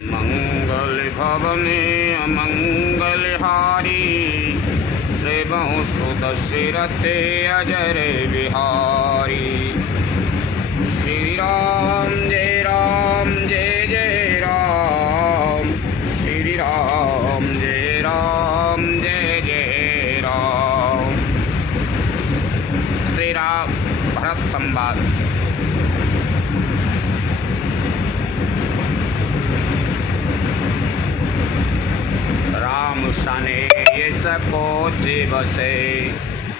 मंगल भवने अमंगल हारी रेवं सुदशरथे अजर बिहारी। श्री राम जय जय राम, श्री राम जय जय राम। श्री राम भरत संवाद। राम सने ये सकोच बसे,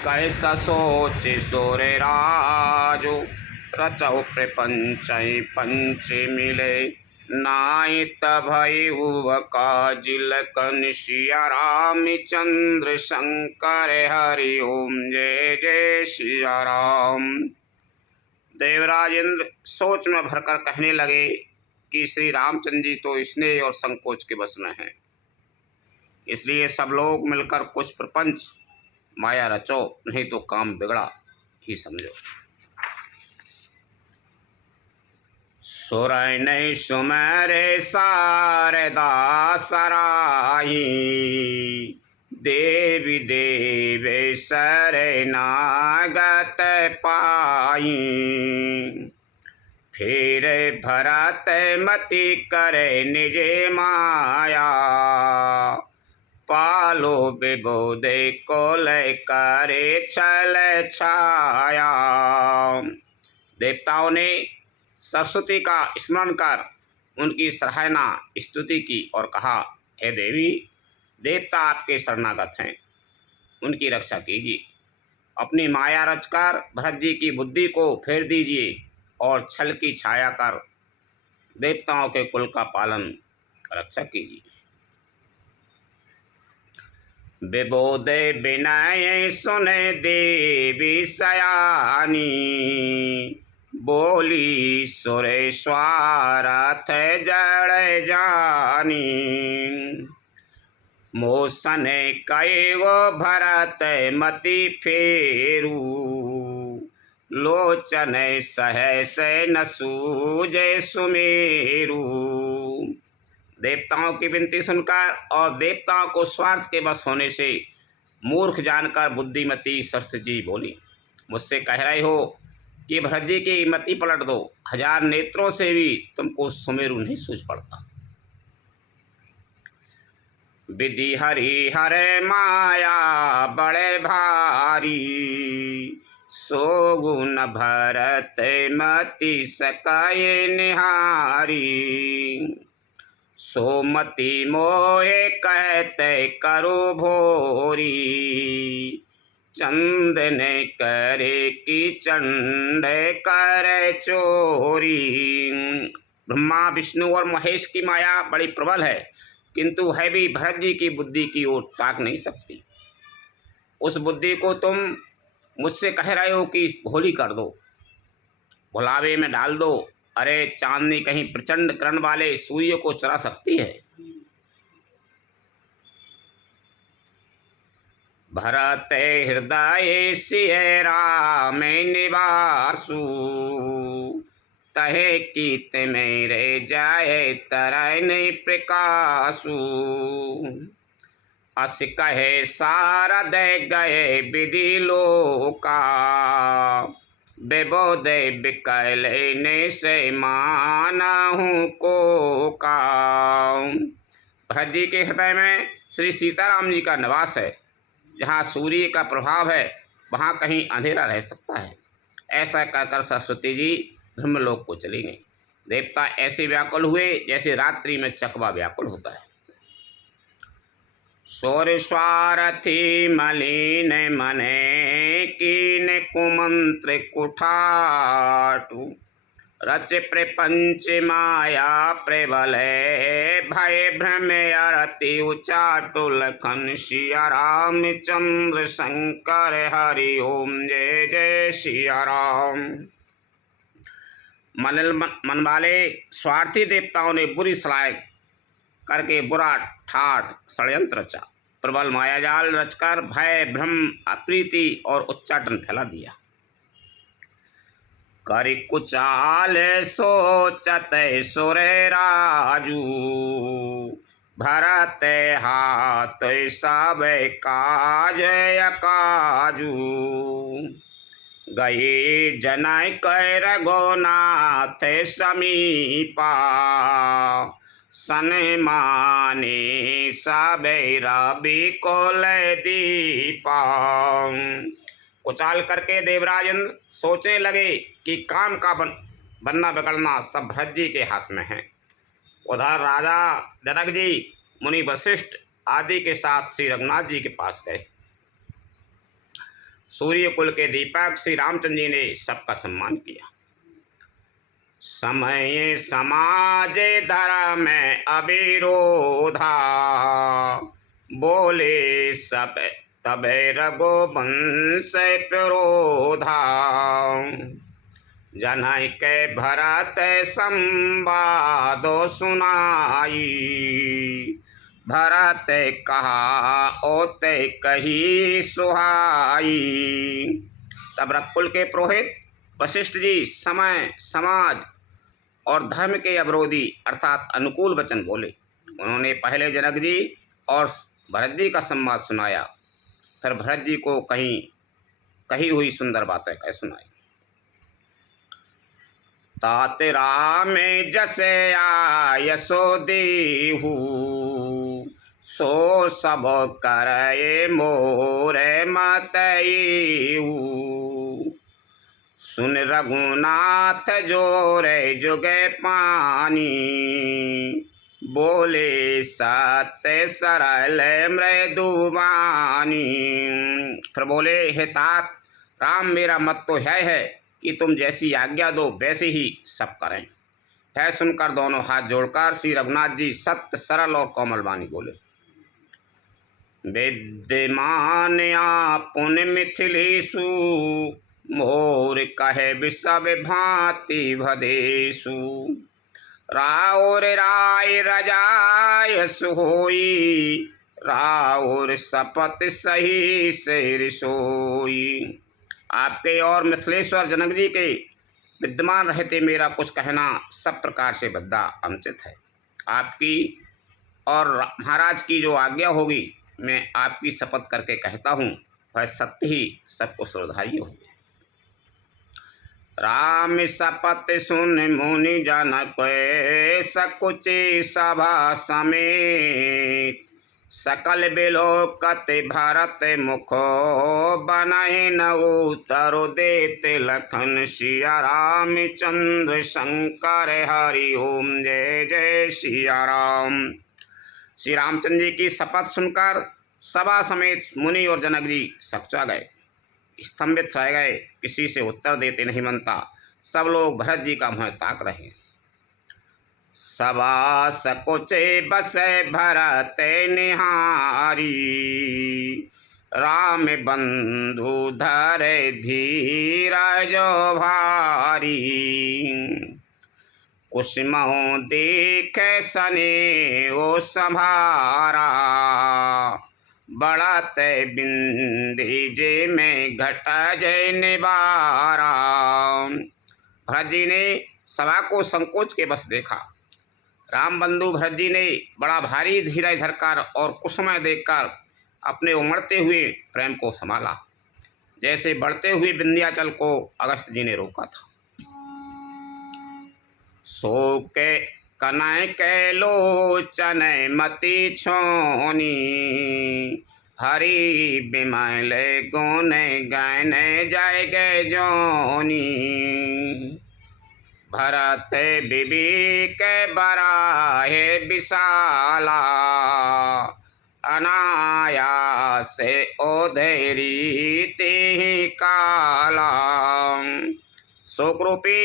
कैसा सोच सोरे राजो। रचौ प्रपंच पंच मिले, नाई तभई हुव काजिल कन सिया रामचंद्र शंकर हरि ओम जय जय सिया राम। देवराज इंद्र सोच में भरकर कहने लगे कि श्री रामचंद्र जी तो स्नेह और संकोच के बस में हैं, इसलिए सब लोग मिलकर कुछ प्रपंच माया रचो, नहीं तो काम बिगड़ा ही समझो। सुरय नहीं सुमेरे शारदा सराई, देवी देवे शरणागत पाई। फिर भरत मति करे निजे माया, पालो विबोधे को करे छल छाया। देवताओं ने सरस्वती का स्मरण कर उनकी सराहना स्तुति की और कहा, हे देवी, देवता आपके शरणागत हैं, उनकी रक्षा कीजिए। अपनी माया रचकर भरत जी की बुद्धि को फेर दीजिए और छल की छाया कर देवताओं के कुल का पालन रक्षा कीजिए। विबोधे विनय सुने देवी सयानी, बोली सुरेश्वरथ जड़ जानी। मोसन कई वो भरत मति फेरू, लोचन सहस न सूझे सुमेरू। देवताओं की विनती सुनकर और देवताओं को स्वार्थ के बस होने से मूर्ख जानकर बुद्धिमती सरस्वती जी बोली, मुझसे कह रहे हो कि भरत जी की मति पलट दो, हजार नेत्रों से भी तुमको सुमेरु नहीं सूझ पड़ता। विधि हरि हरे माया बड़े भारी, सो गुण भरत मति सकाये निहारी। सोमति मोहे कहते करो भोरी, चंद ने करे कि चंड करे चोरी। ब्रह्मा विष्णु और महेश की माया बड़ी प्रबल है, किंतु है भी भरत जी की बुद्धि की ओर ताक नहीं सकती। उस बुद्धि को तुम मुझसे कह रहे हो कि भोली कर दो, भुलावे में डाल दो। अरे चांदनी कहीं प्रचंड किरण वाले सूर्य को चुरा सकती है? भरत हृदय सिय राम निवासु, तहे कीत मेरे जाए तरन प्रकाशु। अस कहे सारद गए विधि लोका, विबोधे विकल ने से मानहु को का। भरत जी के हृदय में श्री सीताराम जी का निवास है। जहाँ सूर्य का प्रभाव है वहाँ कहीं अंधेरा रह सकता है। ऐसा कहकर सरस्वती जी ब्रह्मलोक को चली गई। देवता ऐसे व्याकुल हुए जैसे रात्रि में चकवा व्याकुल होता है। सोर स्वारथी मलिन मने, कीन कुमंत्र कुठाटु। रच प्रपंच माया प्रबल, भय भ्रम अरति उचाटु। लखन सिया रामचंद्र शंकर हरि ओम जय जय सिया राम। मन वाले स्वार्थी देवताओं ने बुरी सलाह करके बुरा ठाठ षड्यंत्र रचा, प्रबल मायाजाल रचकर भय भ्रम अप्रीति और उच्चाटन फैला दिया। करि कुचाल सोचत सुर राजू, भरत हाथ सब काज काजू। गए जनय कै रघुनाथ समीपा, सन माने सबे रवि कुल दीपा। कुचाल करके देवराज इंद्र सोचने लगे कि काम का बनना बिगड़ना सब भरत जी के हाथ में है। उधर राजा जनक जी, मुनि वशिष्ठ आदि के साथ श्री रघुनाथ जी के पास गए। सूर्य कुल के दीपक श्री रामचंद्र जी ने सबका सम्मान किया। समय समाज धर्म अविरोधा, बोले सब तबे रघुवंश प्ररोधा। जनय के भरत संवादो सुनाई, भरत कहा ओते कही सुहाई। तब रघुकुल के पुरोहित वशिष्ठ जी समय समाज और धर्म के अवरोधी अर्थात अनुकूल वचन बोले। उन्होंने पहले जनक जी और भरत जी का संवाद सुनाया, फिर भरत जी को कही हुई सुंदर बातें कह सुनाई। तात राम जसे आय सो देहु, सो सब करे मोरे मतयेहु। सुन रघुनाथ जोरे जुगे पानी, बोले सत्य सरल मृदुवानी। फिर बोले, हे तात राम, मेरा मत तो है कि तुम जैसी आज्ञा दो वैसे ही सब करें। है सुनकर दोनों हाथ जोड़कर श्री रघुनाथ जी सत्य सरल और कोमल वाणी बोले। विद्यमान आपुन मिथिलेशु, मोर कहे विषव भांति भदेशु। राउर राय रजाय सोई, राउर शपथ सही से सोई। आपके और मिथिलेश्वर जनक जी के विद्यमान रहते मेरा कुछ कहना सब प्रकार से बद्दा अनुचित है। आपकी और महाराज की जो आज्ञा होगी मैं आपकी शपथ करके कहता हूँ, वह सत्य ही सबको सुधारी होगी। राम शपथ सुन मुनि जनक, सकुचे सभा समेत। सकल बिलोकत भरत मुखो, बनहि न उतरु देते लखन। सिया रामचंद्र शंकर हरि ओम, जय जय सिया राम। श्री रामचंद्र जी की शपथ सुनकर सभा समेत मुनि और जनक जी सकचा गए, स्तंभित रह गए, किसी से उत्तर देते नहीं बनता। सब लोग भरत जी का मुँह ताक रहे। सभा सकुचे बसे भरत निहारी, राम बंधु धरे धीरज भारी। कुसुमो देखे सने ओ संभारा, बढ़त बिंदी जे में घट जय निबारा। भरत जी ने सभा को संकोच के बस देखा। राम बंधु भरत जी ने बड़ा भारी धीरज धरकर और कुसुमय देखकर अपने उमड़ते हुए प्रेम को संभाला, जैसे बढ़ते हुए विंध्याचल को अगस्त जी ने रोका था। सो के कनय के लोचन मति छोनी, हरि बिमल गुण गान जय गय जोनी। भरत विवेक बराहे विशाला, अनायास ओधेरी ते काला। शोक रूपी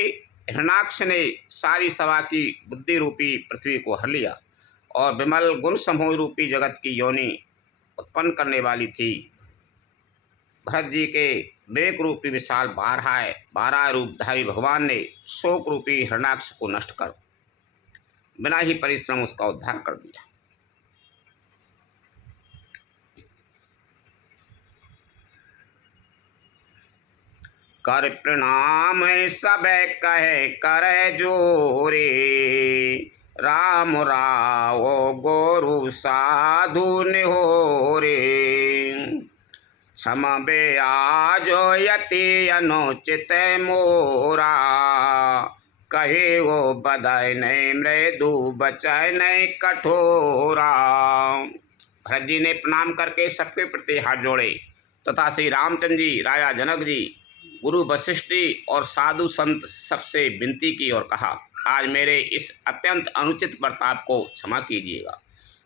हिरणाक्ष ने सारी सभा की बुद्धि रूपी पृथ्वी को हर लिया और विमल गुण समूह रूपी जगत की योनि उत्पन्न करने वाली थी। भरत जी के विवेक रूपी विशाल 12 रूपधारी भगवान ने शोक रूपी हिरणाक्ष को नष्ट कर बिना ही परिश्रम उसका उद्धार कर दिया। कर प्रणाम सब कहे करे जोरे, राम राव गोरु साधु निहोरे, क्षम बे आजो यति अनुचित मोरा, कहे वो बधाई नहीं मृदु बचाए नहीं कठोरा। भरत जी ने प्रणाम करके सबके प्रति हाथ जोड़े तथा श्री रामचंद्र जी, राजा जनक जी, गुरु वशिष्ठ जी और साधु संत सबसे विनती की और कहा, आज मेरे इस अत्यंत अनुचित बर्ताव को क्षमा कीजिएगा।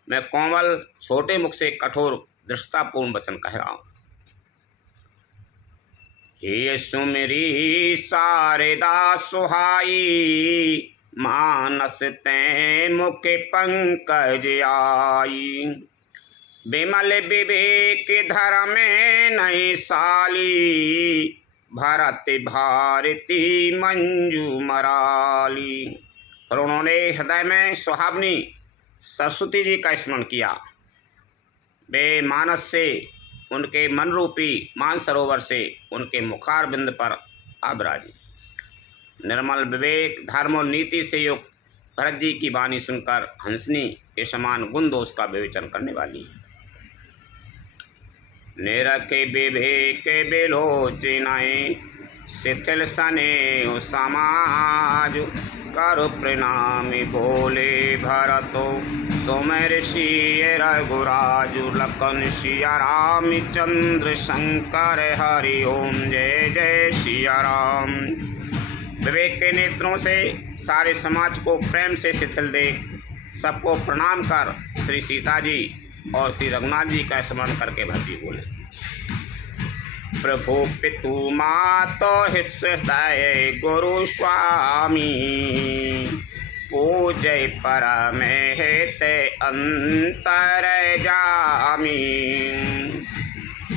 मैं कोमल छोटे मुख से कठोर दृष्टापूर्ण वचन कह रहा हूँ। हे सुमिरी शारदा सुहाई, मानस ते मुख पंकज आई, विमल विवेक धर्म नहीं साली, भरत भारती मंजू मराली। और उन्होंने हृदय में सुहावनी सरस्वती जी का स्मरण किया। वे मानस से उनके मन रूपी मानसरोवर से उनके मुखारबिंद पर आबराजी। निर्मल विवेक धर्म और नीति से युक्त भरत जी की वाणी सुनकर हंसनी के समान गुण दोष का विवेचन करने वाली। निरखे विवेक बिलोचनाएं, शिथिल सने समाज, कर प्रणाम बोले भरतो, सोम ऋषि रघुराजु, लखन सिया राम चंद्र शंकर हरि ओम जय जय सिया राम। विवेक के नेत्रों से सारे समाज को प्रेम से शिथिल देख सबको प्रणाम कर श्री सीता जी और श्री रघुनाथ जी का स्मरण करके भरती बोले, प्रभु पितु मातो हृदय गुरु स्वामी, पूजय परम हित अंतर जामी,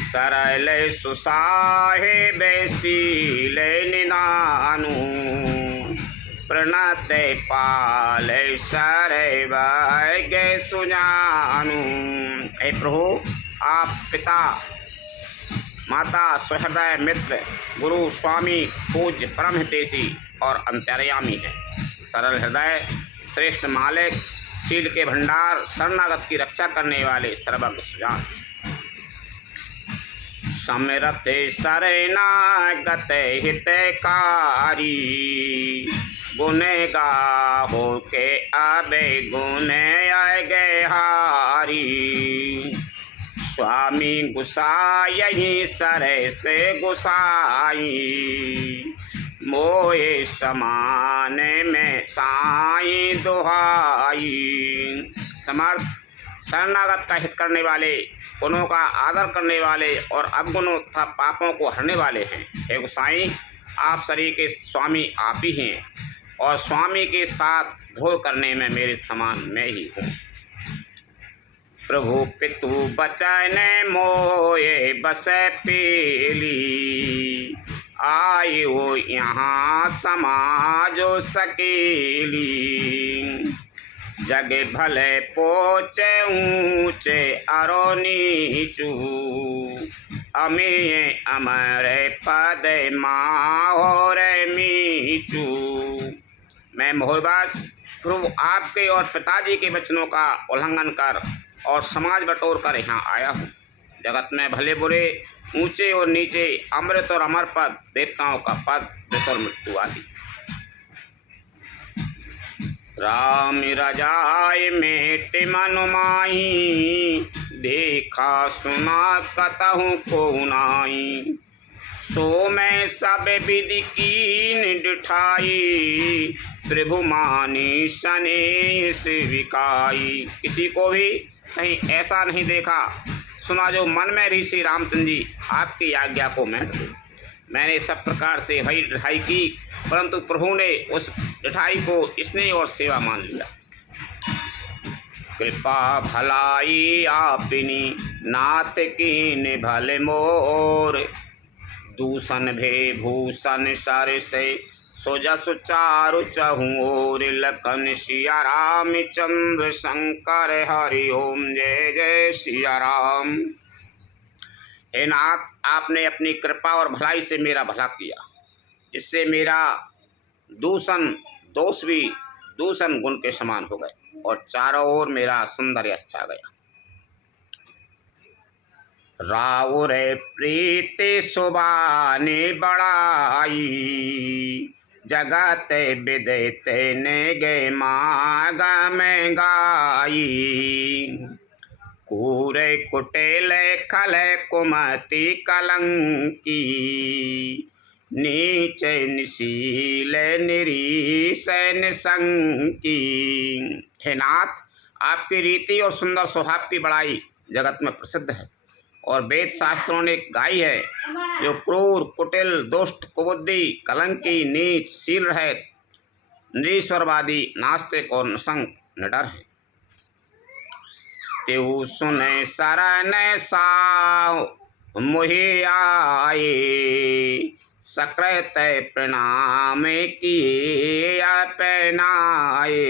सरल सुसाहिब शील निनानु, प्रणत पाल सरवैग सुजानु। हे प्रभु, आप पिता माता सहृदय मित्र गुरु स्वामी पूज्य परम हितैषी और अंतर्यामी है। सरल हृदय श्रेष्ठ मालिक, शील के भंडार, शरणागत की रक्षा करने वाले सर्वज्ञ सुजान। समरथ शरणागत हितकारी, गुण गाहो के आबे गुण आगे हारी, स्वामी गुसाई सरे से गुसाई, मोहे समान में साई दुहाई। समर्थ शरणागत का हित करने वाले, गुणों का आदर करने वाले और अवगुणों तथा पापों को हरने वाले हैं। हे गोसाई, आप शरीर के स्वामी आप ही हैं और स्वामी के साथ घोर करने में मेरे समान मैं ही हूँ। प्रभु पितु बचन मोये बस पीली, आई हो यहाँ समाजो सकीली, जग भले पोचे ऊंचे अरो नीचू, अमीय अमर पद माहोर मीचू। मैं मोहबास प्रभु आपके और पिताजी के वचनों का उल्लंघन कर और समाज बटोर कर यहाँ आया हूँ। जगत में भले बुरे, ऊंचे और नीचे, अमृत और अमर पद, देवताओं का पद, विष और मृत्यु आदि। राम रजाय मेट मन माही, देखा सुना कतहु को नाई, सो मैं सब विधि कीन डिठाई, प्रभु मानी सने सेविकाई। किसी को भी कहीं ऐसा नहीं देखा सुना जो मन में ऋषि श्री रामचंद्र जी आपकी आज्ञा को मेट दे। मैंने सब प्रकार से वही डिठाई की, परंतु प्रभु ने उस डिठाई को स्नेह और सेवा मान लिया। कृपा भलाई आपनी नाथ कीन भले मोर, दूषण भे भूषण सर से सोजस चारु चहुओर, लखन सिया राम चंद्र शंकर हरि ओम जय जय सिया राम। हे नाथ, आपने अपनी कृपा और भलाई से मेरा भला किया। जिससे मेरा दूषण दोष भी दूषण गुण के समान हो गए और चारों ओर मेरा सुंदर यश छा गया। राउर प्रीति सुबानी बड़ाई, जगत विदित ने गे माग में गाई। कूरे कुटिल खल कुमति कलंकी, नीचे निशील निरीश निसंकी। हे नाथ, आपकी रीति और सुंदर स्वभाव की बड़ाई जगत में प्रसिद्ध है और वेद शास्त्रों ने गाई है। जो क्रूर कुटिल दुष्ट कुबुद्धि कलंकी नीच शील रहित निरीश्वरवादी नास्तिक और निसंक निडर है, तेऊ सुने शरण साव मुहि आए। सकृत प्रणाम किए अपनाए,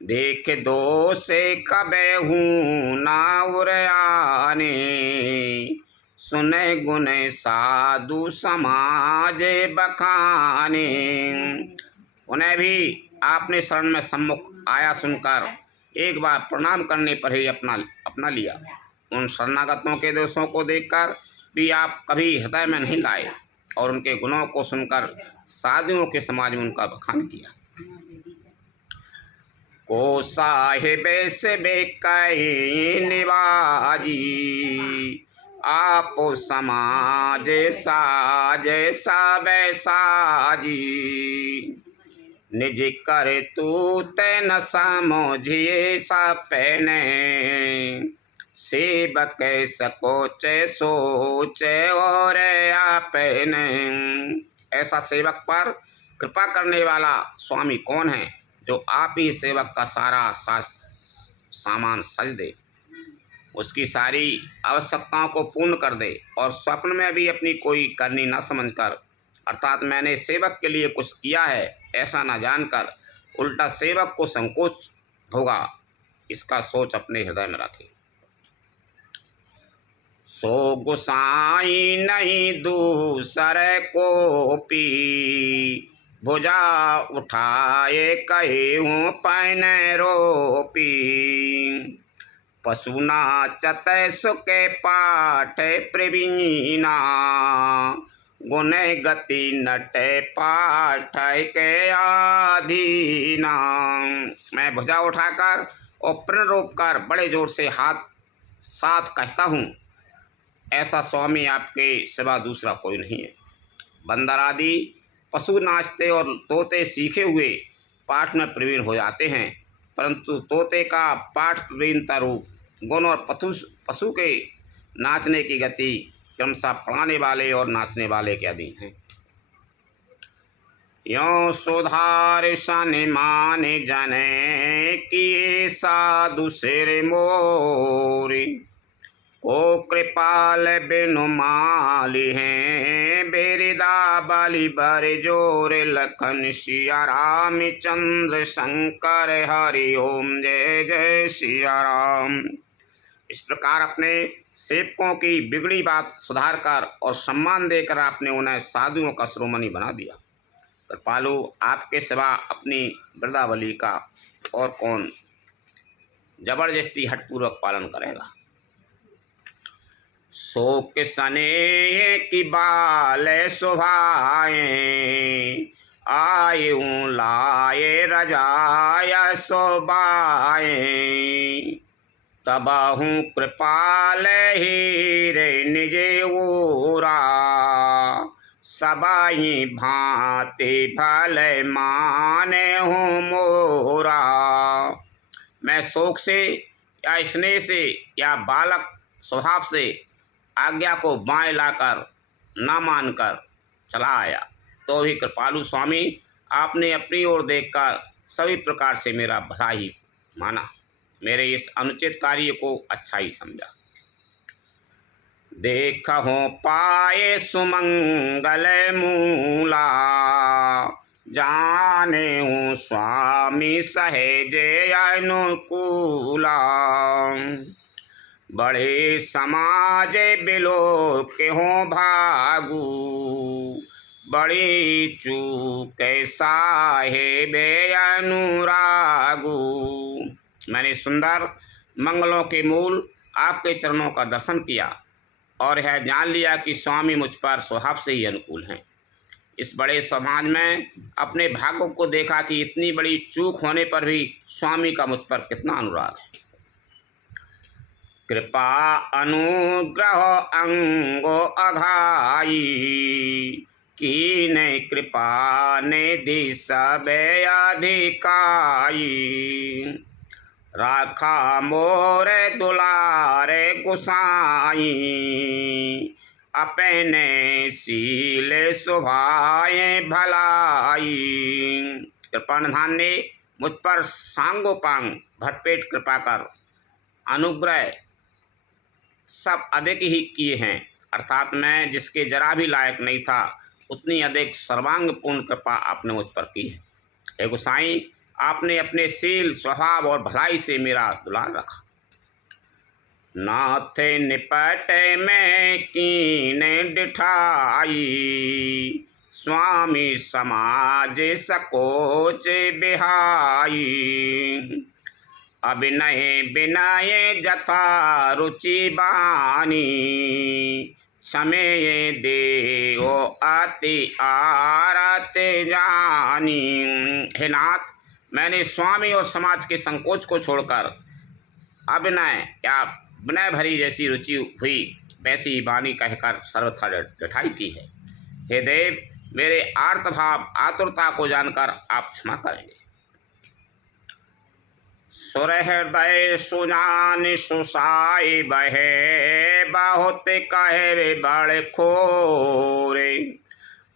देख दोष कबे हूँ ना उरयाने। सुने गुण साधु समाज बखाने। उन्हें भी आपने शरण में सम्मुख आया सुनकर एक बार प्रणाम करने पर ही अपना लिया। उन शरणागतों के दोषों को देखकर भी आप कभी हृदय में नहीं लाए और उनके गुणों को सुनकर साधुओं के समाज में उनका बखान किया। को साहिब से बेकई निवाजी, आप समाज साज सब साजी। निज कर तू तेन समझिए सपने, सेवक सकोच सोच और अपने। ऐसा सेवक पर कृपा करने वाला स्वामी कौन है जो आप ही सेवक का सारा सामान सज दे, उसकी सारी आवश्यकताओं को पूर्ण कर दे और स्वप्न में भी अपनी कोई करनी न समझकर, अर्थात मैंने सेवक के लिए कुछ किया है ऐसा न जानकर उल्टा सेवक को संकोच होगा, इसका सोच अपने हृदय में रखे। सो गुसाई नहीं दूसरे को पी, भुजा उठाए कहे हूँ पैने रोपी। पशु नाचत सुके पाठ प्रवीणा, गुने गति नटे पाठ के आधीना। मैं भुजा उठाकर और प्रण रोप कर बड़े जोर से हाथ साथ कहता हूँ, ऐसा स्वामी आपके सिवा दूसरा कोई नहीं है। बंदर आदि पशु नाचते और तोते सीखे हुए पाठ में प्रवीण हो जाते हैं, परंतु तोते का पाठ प्रवीणता रूप गुण और पशु के नाचने की गति क्रमशः पढ़ाने वाले और नाचने वाले के अधीन है। यों सुधार सन्मान जने किए साधु सिर मोरी, को कृपाल बिनु माली हैं बेरिदा बलि बर जोर। लखन सिया राम चंद्र शंकर हरि ओम जय जय सिया राम। इस प्रकार अपने सेवकों की बिगड़ी बात सुधार कर और सम्मान देकर आपने उन्हें साधुओं का शिरोमणि बना दिया। कृपालु, आपके सिवा अपनी वृद्धावली का और कौन जबरदस्ती हठपूर्वक पालन करेगा। शोक सने की बाल सुभाए, आयूं लाए रजाया सोबाए। तबहूँ कृपाल हीरे निजे ऊरा, सबाई भांति भले माने हूँ मोरा। मैं शोक से या स्नेह से या बालक स्वभाव से आज्ञा को बाएं लाकर न मानकर चला आया, तो भी कृपालु स्वामी आपने अपनी ओर देखकर सभी प्रकार से मेरा भला ही माना, मेरे इस अनुचित कार्य को अच्छा ही समझा। देखो पाए सुमंगल मूला, जाने हूँ स्वामी सहेजे अनुकूला। बड़े समाज बिलो के हों भागू, बड़ी चूक साहेबे अनुरागू। मैंने सुंदर मंगलों के मूल आपके चरणों का दर्शन किया और यह जान लिया कि स्वामी मुझ पर स्वभाव से ही अनुकूल हैं। इस बड़े समाज में अपने भाग्यों को देखा कि इतनी बड़ी चूक होने पर भी स्वामी का मुझ पर कितना अनुराग है। कृपा अनुग्रह अंगो अघाई, कीने कृपा ने दी सबे अधिकाई। राखा मोरे दुलारे गुसाई, अपने सील सुभाए भलाई। कृपा निधान ने मुझ पर सांगोपांग भरपेट कृपा कर अनुग्रह सब अधिक ही किए हैं, अर्थात मैं जिसके जरा भी लायक नहीं था उतनी अधिक सर्वांग पूर्ण कृपा आपने मुझ पर की है। हे गोसाई, आपने अपने शील स्वभाव और भलाई से मेरा दुलार रखा। नाथ निपट में कीने डिठाई, स्वामी समाज सकोच बिहाई। अभिनय विनय जथा रुचि बानी, क्षमे देव अति आरत जानी। हे नाथ, मैंने स्वामी और समाज के संकोच को छोड़कर अभिनय या विनय भरी जैसी रुचि हुई वैसी वाणी कहकर सर्वथा डिठाई की है। हे देव, मेरे आर्तभाव आतुरता को जानकर आप क्षमा करेंगे। सुरहृदय सुजान सुसाई बहे, बहुत कहे बड़ खोरे।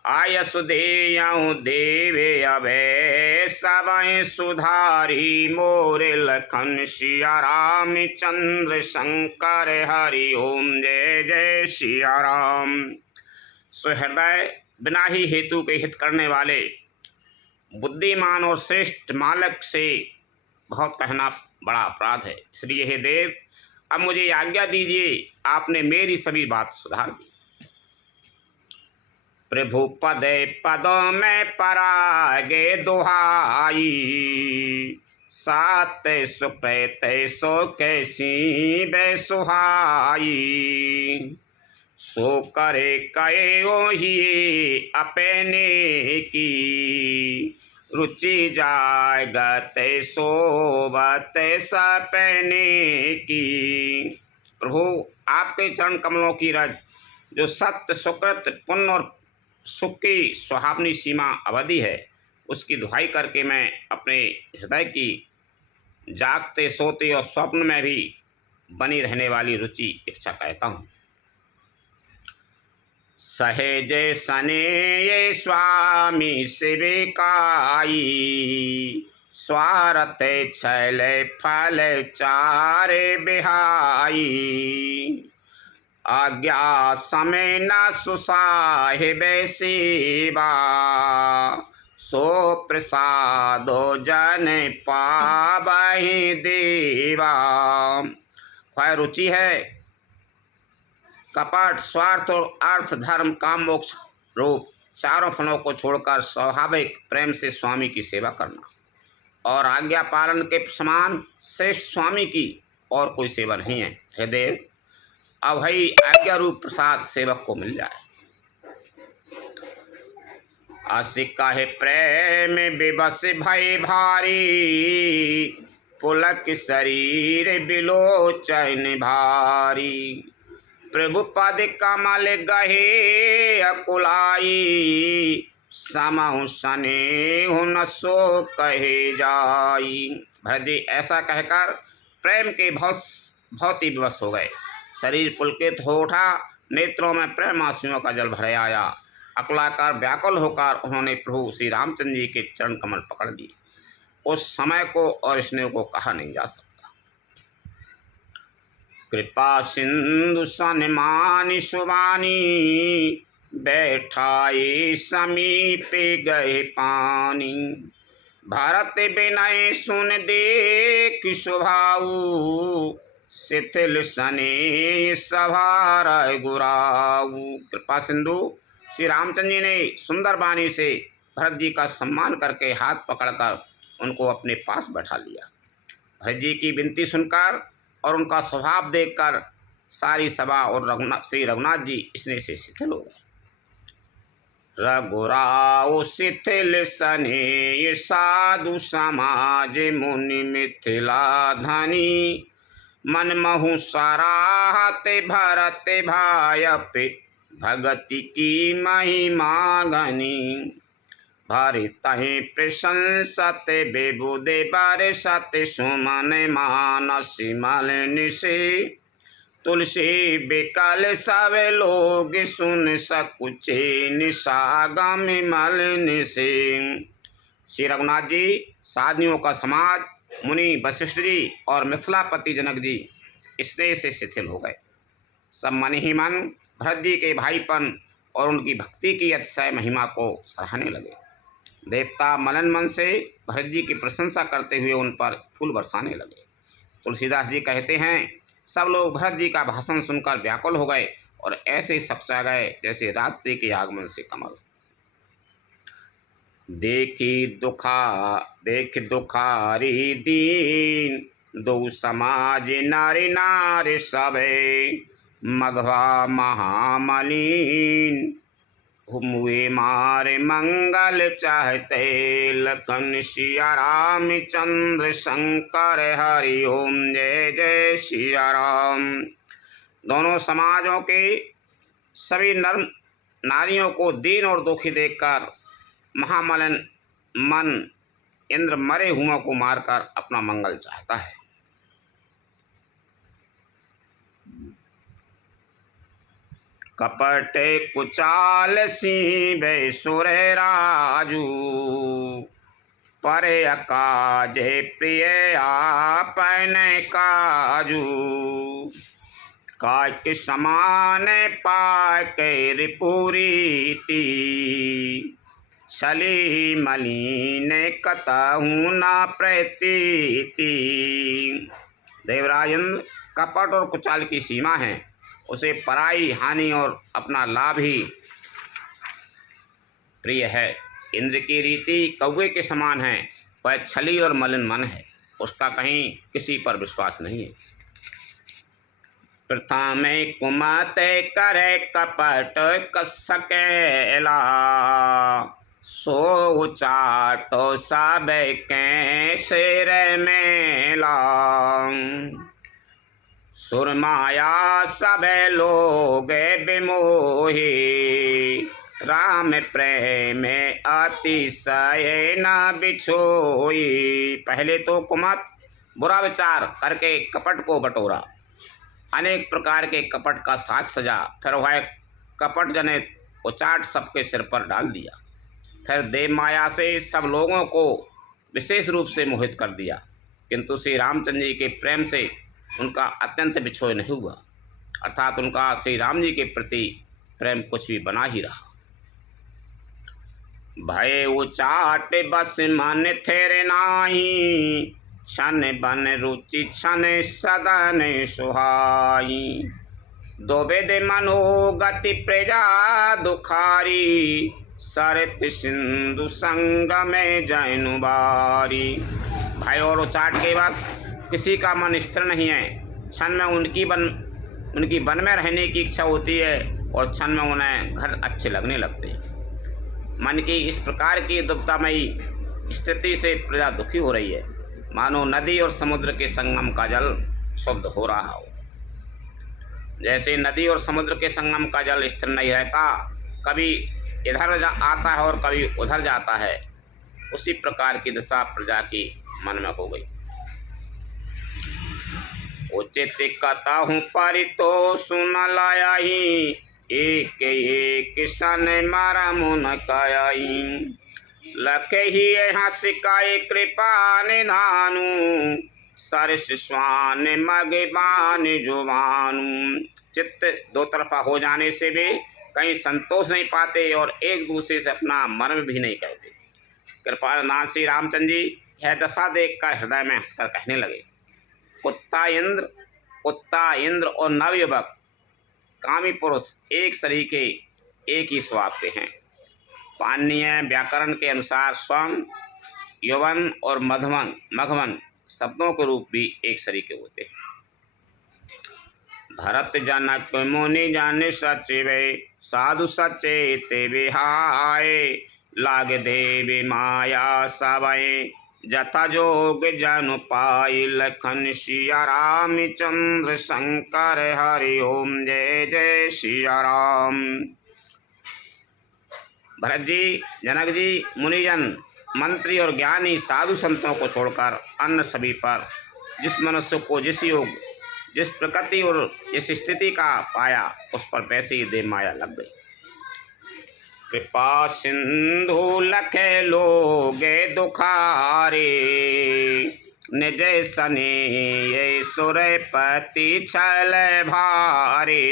आयस देयऊ देवे अभे, सबय सुधारी मोरे। लखन सिया राम चंद्र शंकर हरि ओम, जय जय सिया राम। सुहृदय, बिना ही हेतु के हित करने वाले बुद्धिमान और श्रेष्ठ मालक से बहुत कहना बड़ा अपराध है। इसलिए हे देव, अब मुझे आज्ञा दीजिए, आपने मेरी सभी बात सुधार दी। प्रभु पदे पदों में परागे दुहाई, सात सुप्रेत सो कैसी बेसुहाई। सो करे कयो ही अपने की, रुचि जागते सोबते सपने की। प्रभु, आपके चरण कमलों की रज जो सत्य सुकृत पुण्य और सुख की सुहावनी सीमा अवधि है, उसकी दुहाई करके मैं अपने हृदय की जागते सोते और स्वप्न में भी बनी रहने वाली रुचि इच्छा कहता हूँ। सहेजे सने ये स्वामी सेविकाई, स्वार्थ छैल फल चारे बिहाई। आज्ञा समय न सुसाहिब सेवा, सो प्रसादो जन पावहि देवा। वह रुचि है कपट, स्वार्थ और अर्थ, धर्म, काम, मोक्ष रूप चारों फलों को छोड़कर स्वाभाविक प्रेम से स्वामी की सेवा करना, और आज्ञा पालन के समान श्रेष्ठ स्वामी की और कोई सेवा नहीं है। हे देव, अब वही आज्ञा रूप प्रसाद सेवक को मिल जाए। आशिका है प्रेम विवश भय भारी, पुलक शरीर बिलोचन भारी। प्रभु पद कमल गहे अकुलाई, समहु स्नेहु न सो कहे जाई। भरदे ऐसा कहकर प्रेम के बहुत ही विवश हो गए। शरीर पुलकित हो उठा, नेत्रों में प्रेम आंसुओं का जल भर आया। अकुलाकार व्याकुल होकर उन्होंने प्रभु श्री रामचंद्र जी के चरण कमल पकड़ लिए। उस समय को और स्नेह को कहा नहीं जा सकता। कृपा सिंधु सन्मानि सुबानी, बैठाए समीप गए पानी। भरत विनय सुन देख सुभाऊ, शिथिल सने सभार गुराऊ। कृपा सिंधु श्री रामचंद्र जी ने सुंदर वाणी से भरत जी का सम्मान करके हाथ पकड़कर उनको अपने पास बैठा लिया। भरत जी की विनती सुनकर और उनका स्वभाव देखकर सारी सभा और श्री रघुनाथ जी इसने से शिथिल हो गए। रघुराव शिथिल सने साधु समाज मुनि मिथिला धनी, मन महु सराहते भरत भायपे भगति की महिमा घनी। भरितहि प्रशंसत विबुदे बरसत सुमन मानस मल निशे, तुलसी बिकल सब लोग सुन सकुचे निशागम मल निशे। श्री रघुनाथ जी, साधुओं का समाज, मुनि वशिष्ठ जी और मिथिलापति जनक जी स्नेह से शिथिल हो गए। सब मन ही मन भरत जी के भाईपन और उनकी भक्ति की अतिशय महिमा को सराहने लगे। देवता मलन मन से भरत जी की प्रशंसा करते हुए उन पर फूल बरसाने लगे। तुलसीदास जी कहते हैं, सब लोग भरत जी का भाषण सुनकर व्याकुल हो गए और ऐसे सकचा गए जैसे रात्रि के आगमन से कमल। देख दुखारी दीन, दो समाज नारी नारी सबे, मघवा महामलीन, हुए मारे मंगल चाहते, लखन सिया राम चंद्र शंकर हरि ओम जय जय सिया राम। दोनों समाजों के सभी नर नारियों को दीन और दुखी देखकर महामलन मन इंद्र मरे हुओं को मारकर अपना मंगल चाहता है। कपट कुचाल सीबे सुर राजू, पर काजे प्रिय आपन काजू, काट समान पाके रिपुरीति, छली मलिन कतहु न प्रतीति। देवराज इंद्र कपट और कुचाल की सीमा है, उसे पराई हानि और अपना लाभ ही प्रिय है। इंद्र की रीति कौवे के समान है, वह छली और मलिन मन है, उसका कहीं किसी पर विश्वास नहीं है। प्रथम कुमत करे कपट कसकेला, सो चाटो सब के सिर मेला, सुरमाया सब लोग विमोही, राम प्रेम अतिशय न बिछोई। पहले तो कुमत बुरा विचार करके कपट को बटोरा, अनेक प्रकार के कपट का साज सजा, फिर वह कपट जनित उचाट सबके सिर पर डाल दिया। फिर देव माया से सब लोगों को विशेष रूप से मोहित कर दिया, किंतु श्री रामचंद्र जी के प्रेम से उनका अत्यंत बिछोह नहीं हुआ, अर्थात उनका श्री राम जी के प्रति प्रेम कुछ भी बना ही रहा। भय उचाट बस मन थेरे नाही, छन बन रुचि छन सदन सुहाई, दोबेद मनोगति प्रजा दुखारी, सरत सिंधु संग में जैनु बारी। भय और उचाट के बस किसी का मन स्थिर नहीं है, क्षण में उनकी वन में रहने की इच्छा होती है और क्षण में उन्हें घर अच्छे लगने लगते हैं। मन की इस प्रकार की दुविधामयी स्थिति से प्रजा दुखी हो रही है, मानो नदी और समुद्र के संगम का जल शुद्ध हो रहा हो। जैसे नदी और समुद्र के संगम का जल स्थिर नहीं रहता, कभी इधर आता है और कभी उधर जाता है, उसी प्रकार की दशा प्रजा की मन में हो गई। उचित कथहु परितो सुन लाया ही, एक एक सन मरम न कयाई, लखे ही हंस काय कृपा निधानु, सरस स्वान मगबान जुबानु। चित्त दो तरफा हो जाने से भी कहीं संतोष नहीं पाते और एक दूसरे से अपना मर्म भी नहीं कहते। कृपानाथ श्री रामचंद्र जी यह दशा देखकर हृदय में हंसकर कहने लगे, कुत्ता इंद्र और नवयुवक कामी पुरुष एक शरीर के एक ही स्वभाव से हैं। पाणिनीय व्याकरण के अनुसार स्वं, यौवन और मघवन शब्दों के रूप भी एक सरीके होते हैं। भरत जनक मुनि जाने सचे वे, साधु सचे ते बिहाय, लाग देवी माया सबे, जथा जोग जन पाई, लखन सिया रामचंद्र शंकर हरि ओम जय जय सिया राम। भरत जी, जनक जी, मुनिजन, मंत्री और ज्ञानी साधु संतों को छोड़कर अन्य सभी पर जिस मनुष्य को जिस योग, जिस प्रकृति और जिस स्थिति का पाया, उस पर वैसे ही देव माया लग गई। कृपा सिंधु लखे लोगे दुखारे, निज सने ये सुरपति छल भारे,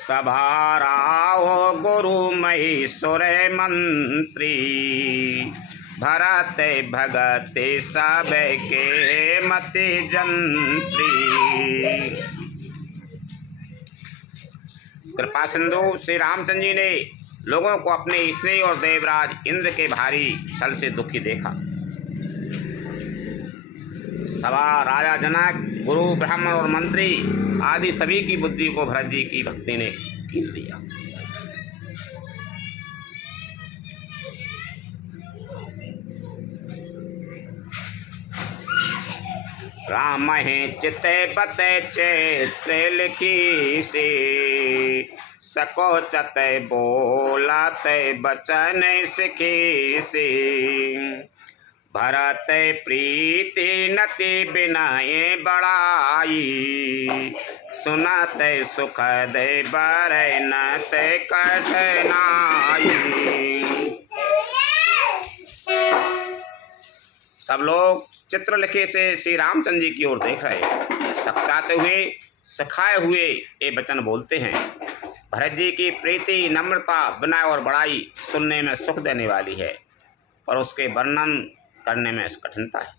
सभारा हो गुरु महेश्वर मंत्री, भरत भगत सब के मति जंत्री। कृपा सिंधु श्री रामचंद्र जी ने लोगों को अपने स्नेह और देवराज इंद्र के भारी छल से दुखी देखा। सभा, राजा जनक, गुरु, ब्राह्मण और मंत्री आदि सभी की बुद्धि को भरत जी की भक्ति ने कील दिया। राम है चिते पते चैत्र लिखी से, सको चते बोलाते बचन सिखी से, भरत प्रीति नति बिनाए बड़ाई, सुनते सुख दे बर नते कठनाई। सब लोग चित्रलिखि से श्री रामचंद्र जी की ओर देख रहे, सचाते हुए सिखाए हुए ये वचन बोलते हैं। भरत जी की प्रीति, नम्रता, विनय और बड़ाई सुनने में सुख देने वाली है, पर उसके वर्णन करने में कठिनता है।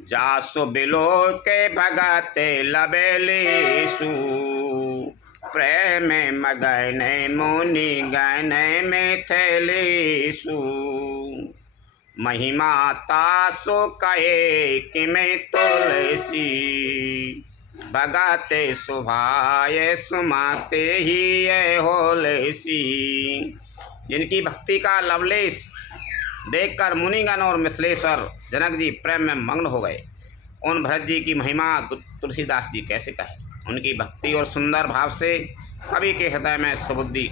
जासु बिलो के भगते लबेलीसु, प्रेम मगन मुनि गण मिथिलेसु, महिमा तासु कहे कि मैं तुलसी, भगते सुभाए सुमाते ही ये होलेसी। जिनकी भक्ति का लवलेश देखकर मुनिगण और मिथिलेश्वर जनक जी प्रेम में मग्न हो गए, उन भरत जी की महिमा तुलसीदास जी कैसे कहे। उनकी भक्ति और सुंदर भाव से कवि के हृदय में सुबुद्धि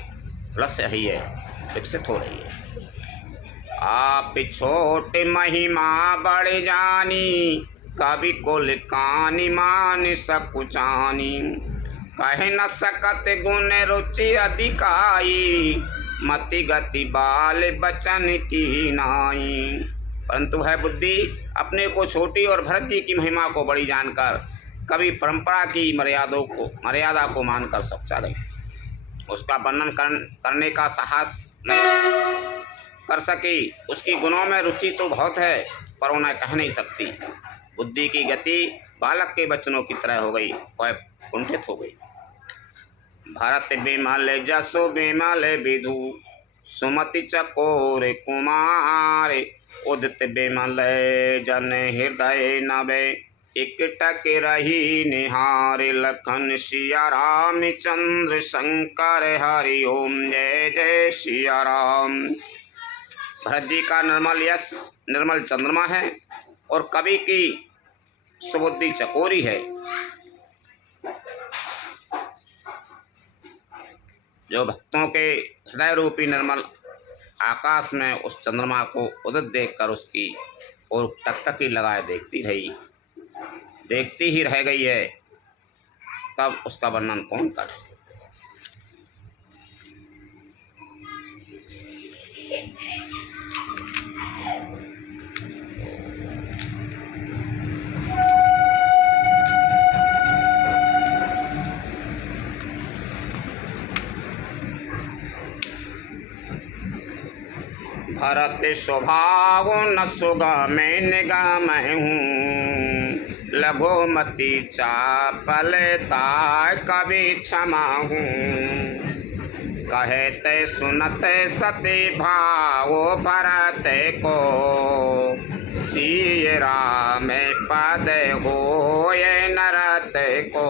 रस रही है, विकसित हो रही है। आप छोट महिमा बढ़ जानी, कवि कुल कानी मान सकुचानी, कह न सकत गुण रुचि अधिकाई, मति गति बाल बचन की नाई। परंतु है बुद्धि अपने को छोटी और भरत जी की महिमा को बड़ी जानकर कभी परंपरा की मर्यादा को मानकर सच्चा गई। उसका वर्णन करने का साहस नहीं कर सकी। उसकी गुणों में रुचि तो बहुत है, पर उन्हें कह नहीं सकती। बुद्धि की गति बालक के बच्चों की तरह हो गई, वह कुंठित हो गई। भरत बिमल जसो बिमल विधु, सुमति चकोर कुमार, उदित बिमल जन हृदय नवे, एकटक रही निहार, लखन सिया रामचंद्र शंकर हरि ओम जय जय सिया राम। भरत जी का निर्मल यश निर्मल चंद्रमा है और कवि की सुबुद्धि चकोरी है। जो भक्तों के हृदय रूपी निर्मल आकाश में उस चंद्रमा को उदित देखकर उसकी और टकटकी लगाए देखती ही रह गई है, तब उसका वर्णन कौन करे। भरत स्वभाव न सुगम निगम हूँ, लघुमती चापलता कभी क्षमा हूँ। कहते सुनते सती भाव भरत को, सिय राम पद हो ये नरत को।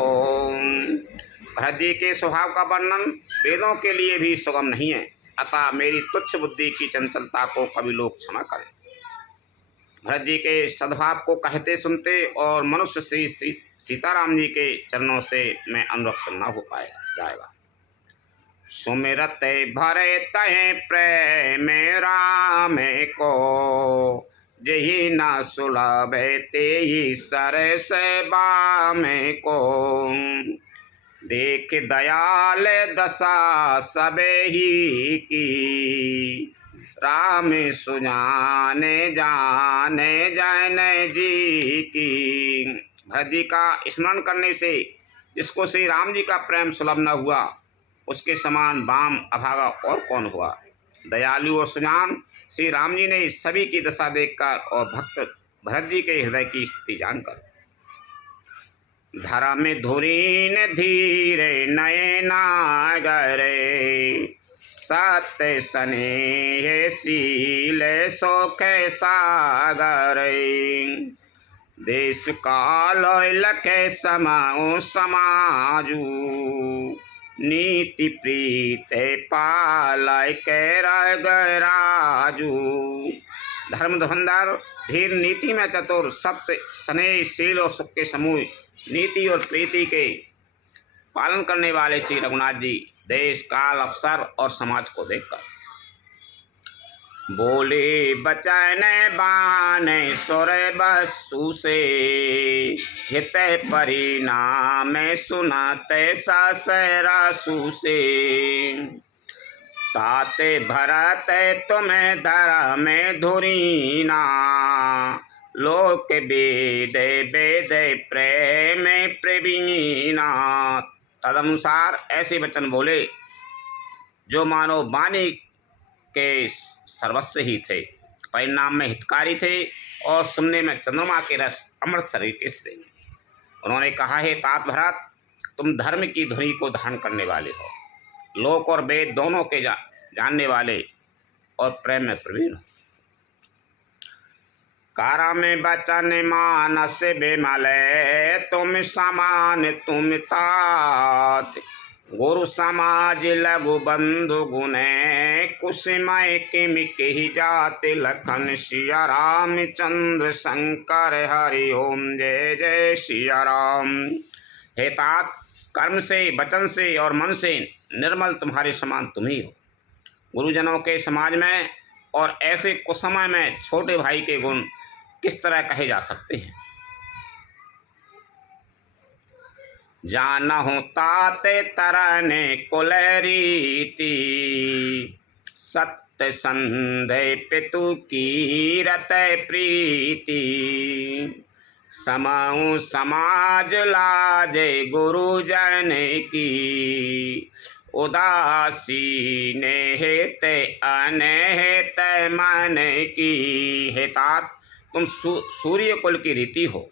भरत जी के स्वभाव का वर्णन वेदों के लिए भी सुगम नहीं है, अतः मेरी तुच्छ बुद्धि की चंचलता को कभी लोग क्षमा करें। भरत जी के सद्भाव को कहते सुनते और मनुष्य से सीताराम जी के चरणों से मैं अनुरक्त न हो पाया जाएगा। सुमिरत भरे तहे प्रेम राम को, जही न सुलभ तेहि सरस बाम को। देख दयाल दशा सबे ही की, राम सुजाने जाने जन जी की। भरत जी का स्मरण करने से जिसको श्री राम जी का प्रेम सुलभ न हुआ, उसके समान वाम अभागा और कौन हुआ। दयालु और सुजान श्री राम जी ने सभी की दशा देखकर और भक्त भरत जी के हृदय की स्थिति जानकर, धरा में धुरीन धीरे नये नागरे, सत्य स्नेह शील सोख सागर। देश काल लखे समाओ समाजू, नीति प्रीत पालय के राजू। धर्म धुरंधर धीर नीति में चतुर, सत्य स्नेह शील और सुख के समूह, नीति और प्रीति के पालन करने वाले श्री रघुनाथ जी देश काल अवसर और समाज को देखकर बोले बचन बान सुर बसु से, हित परिणाम सुनते ससुरसु से। ताते भरत तुम्हें धरा में धुरीना, लोक वेद वेद प्रेम प्रवीणा। तदनुसार ऐसे वचन बोले जो मानो वाणी के सर्वस्व ही थे, परिणाम में हितकारी थे और सुनने में चंद्रमा के रस अमृत शरीर के थे। उन्होंने कहा, हे तात भरत, तुम धर्म की ध्वनि को धारण करने वाले हो, लोक और वेद दोनों के जानने वाले और प्रेम में प्रवीण हो। कारा में बचन मानस बेमले, तुम समान तुम तात। गुरु समाज लघु बंधु गुने, कुसमय किमि कहि जाति लखन। सिया राम चंद्र शंकर हरि ओम जय जय सिया राम। हे तात, कर्म से वचन से और मन से निर्मल तुम्हारे समान तुम ही हो। गुरुजनों के समाज में और ऐसे कुसमय में छोटे भाई के गुण किस तरह कहे जा सकते हैं। जानहु ताते तरने कुल रीति, सत्य संधे पितु की रत प्रीति। समाऊ समाज लाजे गुरुजन की, उदासीन हेत अनहित मन की। हे तात, तुम सूर्य कुल की रीति हो।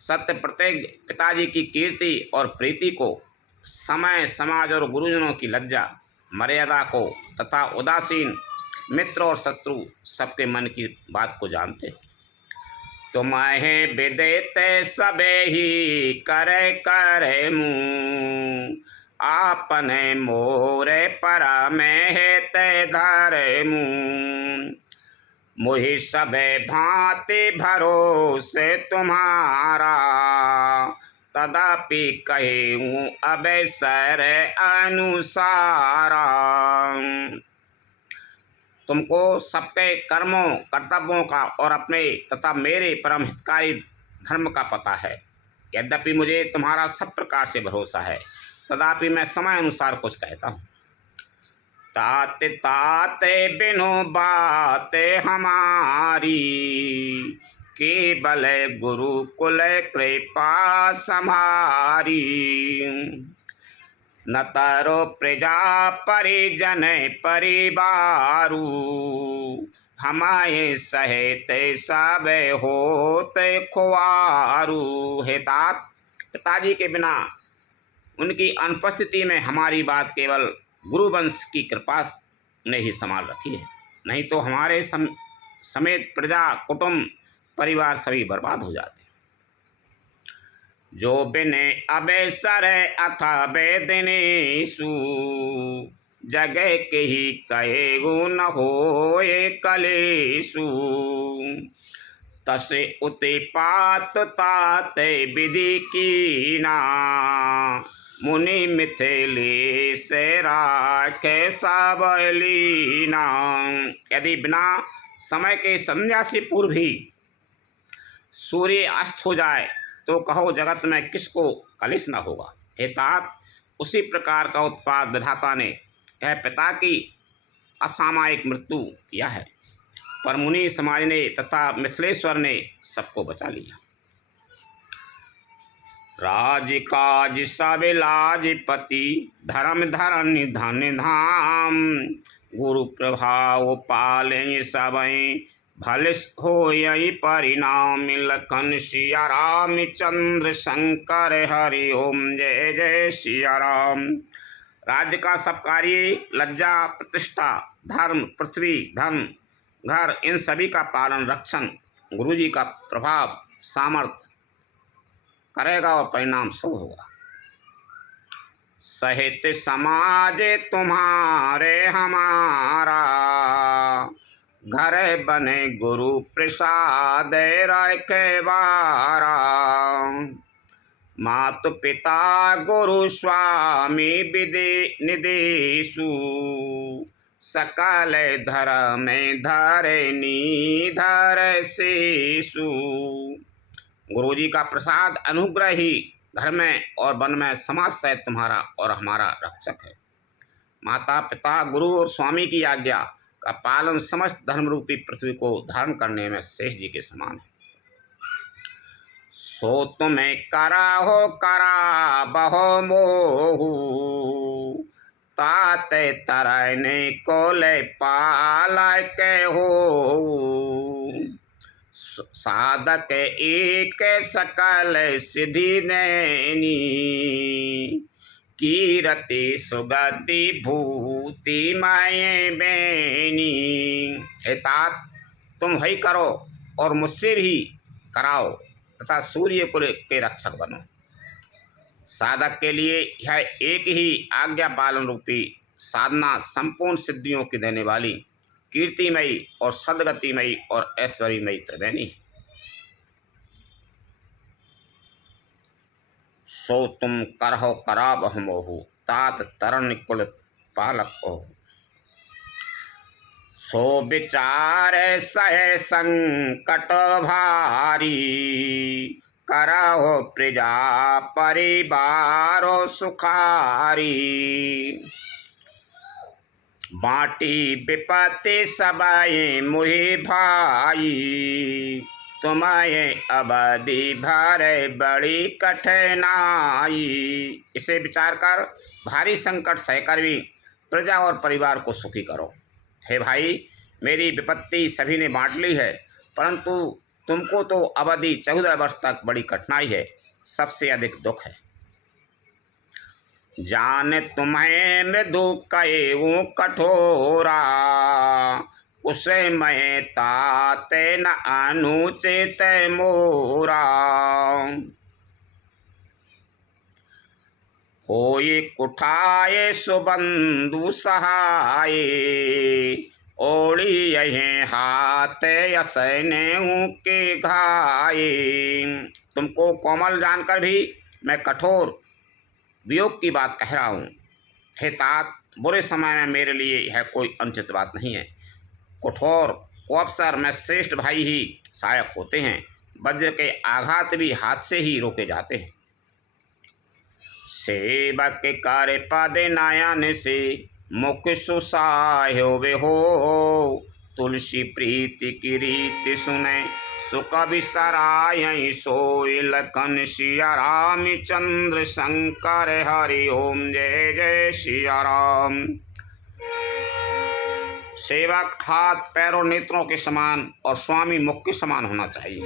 सत्य प्रत्येक पिताजी की कीर्ति और प्रीति को, समय समाज और गुरुजनों की लज्जा मर्यादा को तथा उदासीन मित्र और शत्रु सबके मन की बात को जानते। तुम्हें विदित सबे ही करे करे मुँह, आपने मोरे पर में हेते धरे मुँह। मुहि सबे भांति भरोसे तुम्हारा, तदापि कहूँ अवसर अनुसारा। तुमको सबके कर्मों कर्तव्यों का और अपने तथा मेरे परम हितकारी धर्म का पता है। यद्यपि मुझे तुम्हारा सब प्रकार से भरोसा है, तदापि मैं समय अनुसार कुछ कहता हूँ। ताते ताते बिनु बात हमारी, केवल गुरुकुल कृपा सम्हारी। न तरो प्रजा परिजन परिवारू, हमारे सहेते सब होते खुआरू। हे तात, पिताजी के बिना उनकी अनुपस्थिति में हमारी बात केवल गुरुवंश की कृपा ने ही संभाल रखी है, नहीं तो हमारे समेत प्रजा कुटुंब परिवार सभी बर्बाद हो जाते। जो बिने अबेसर अथ वेदनेशु, जगह के ही कहे गुण होए कलेशु। तसे उते पात ताते विधि कीना, मुनि मिथिले से राखे सबलीना। यदि बिना समय के संध्या से पूर्व ही सूर्य अस्त हो जाए तो कहो जगत में किसको कलेश न होगा। हे तात, उसी प्रकार का उत्पाद विधाता ने यह पिता की असामयिक मृत्यु किया है, पर मुनि समाज ने तथा मिथिलेश्वर ने सबको बचा लिया। राज काज सब लाजपति, धर्म धरन धन धाम। गुरु प्रभाव पालें सबई, भले हो यही परिणाम। लखन सिया राम चंद्र शंकर हरि ओम, जय जय सिया राम। राज्य का सब कार्य, लज्जा प्रतिष्ठा, धर्म, पृथ्वी, धन, घर, इन सभी का पालन रक्षण गुरुजी का प्रभाव सामर्थ्य करेगा और परिणाम शुभ होगा। सहित समाज तुम्हारे हमारा, घर बने गुरु प्रसाद रखे बारा। मातु पिता गुरु स्वामी विधि निदेशु, सकल धर्म धरनी धर शेषु। गुरुजी का प्रसाद अनुग्रह ही घर में और वन में समाज सहित तुम्हारा और हमारा रक्षक है। माता पिता गुरु और स्वामी की आज्ञा का पालन समस्त धर्म रूपी पृथ्वी को धारण करने में शेष जी के समान है। सो तुम्हें करा हो करा बहो मोहू, ताते तरने को ले पाला के हो। साधक एक सकल सिद्धि नैनी, कीरति सुगति भूति माये बेनी। हे तात, तुम वही करो और मुझसे भी कराओ तथा सूर्य कुल के रक्षक बनो। साधक के लिए यह एक ही आज्ञा पालन रूपी साधना संपूर्ण सिद्धियों की देने वाली, कीर्तिमयी और सदगतिमयी और ऐश्वर्यमयी त्रिवेणी। सो तुम करहो करा बह मोहू, तात तरन कुल पालक हो। सो विचार सह संकट भारी, करहो प्रजा परिवारो सुखारी। बाटी विपत्ति सबए मुहि भाई, तुम्हें अवधि भरे बड़ी कठिनाई। इसे विचार कर भारी संकट सहकर भी प्रजा और परिवार को सुखी करो। हे भाई, मेरी विपत्ति सभी ने बांट ली है, परंतु तुमको तो अवधि 14 वर्ष तक बड़ी कठिनाई है, सबसे अधिक दुख है। जान तुम्हें मृदु कएऊ कठोरा, उसे मैं ताते न अनुचित मोरा। होई कुठाए सुबंधु सहाय, ओढ़ी यही हाथ यसने के घाये। तुमको कोमल जानकर भी मैं कठोर वियोग की बात कह रहा हूँ। हे तात, बुरे समय में मेरे लिए यह कोई अनुचित बात नहीं है। कठोर को अवसर में श्रेष्ठ भाई ही सहायक होते हैं। वज्र के आघात भी हाथ से ही रोके जाते हैं। सेवक कार्य पद नयन से, मुख सुसाह्यो वे हो। तुलसी प्रीति की रीति सुने, सुख बिसराय सोई। लखन सिया राम चंद्र शंकर हरि ओम, जय जय सिया राम। सेवक हाथ पैरों नेत्रों के समान और स्वामी मुख के समान होना चाहिए।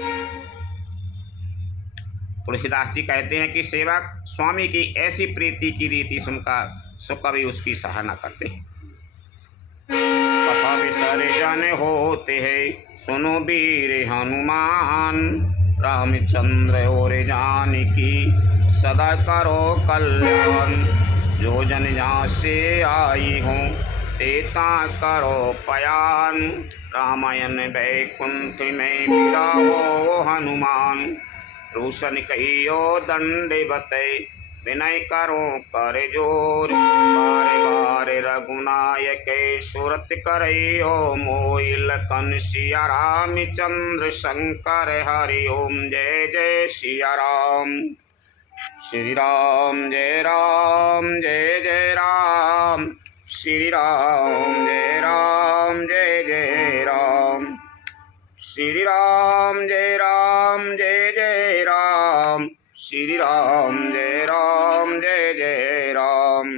तुलसीदास जी कहते हैं कि सेवक स्वामी की ऐसी प्रीति की रीति सुनकर सो कभी उसकी सराहना करते हैं। कथा विसर्जन होते हैं सुनो वीर हनुमान, रामचंद्र और जानकी सदा करो कल्याण। जो जन यहाँ से आई हूँ तेता करो पयान, रामायण वैकुंठ में बिराहो हनुमान। रोशन कहियो दंडवत विनय करो कर जोर, बारे बारे रघुनायक सुरत करियो मोहि। लखन सिया रामचंद्र शंकर हरि ओम। जय जय सिया राम। श्री राम जय राम जय जय राम, श्री राम जय राम जय जय राम, श्री राम जय राम जय जय राम, श्री राम जय राम जय जय राम।